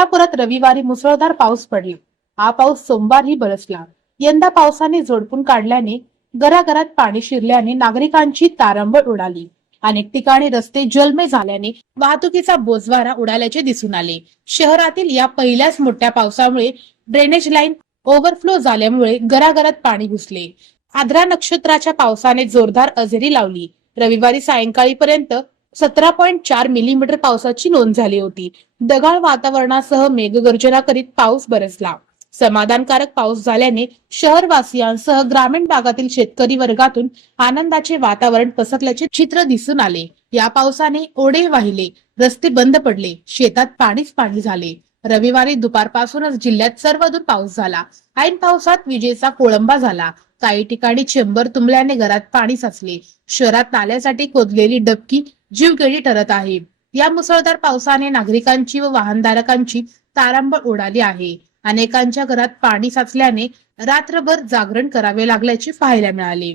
सोलापुरात रविवारी मुसळधार पाऊस पडला। हा पाऊस सोमवारही बरसला। यंदा पावसाने झोडपून काढल्याने घराघरात पाणी शिरल्याने नागरिकांची तारंबळ उडाली। अनेक ठिकाणी रस्ते जलमय झाल्याने वाहतुकीचा बोजवारा उडाल्याचे दिसून आले। शहरातील या पहिल्याच मोठ्या पावसामुळे ड्रेनेज लाईन ओव्हरफ्लो झाल्यामुळे घराघरात पाणी घुसले। आद्रा नक्षत्राच्या पावसाने जोरदार हजेरी लावली। रविवारी सायंकाळी पर्यंत 17.4 मिलीमीटर पावसाची नोंद झाली होती। ढगाळ वातावरणासह मेघगर्जना करीत पाऊस बरसला। समाधानकारक पाऊस झाल्याने शहरवासियांसह ग्रामीण भागातील शेतकरी वर्गातून आनंदाचे वातावरण पसरल्याचे चित्र दिसून आले। या पावसाने ओढे वाहिले, रस्ते बंद पडले, शेतात पाणीच पाणी झाले। रविवारी दुपारपासूनच जिल्ह्यात सर्वदूर पाऊस झाला। ऐन पावसात विजेचा कोळंबा झाला। काही ठिकाणी चेंबर तुंबल्याने घरात पाणी साचले। शहरात नाल्यासाठी खोदलेली डबकी जीवघेणी ठरत आहे। या मुसळधार पावसाने नागरिकांची व वाहनधारकांची तारांबळ उडाली आहे। अनेकांच्या घरात पाणी साचल्याने रात्रभर जागरण करावे लागल्याचे पाहायला मिळाले।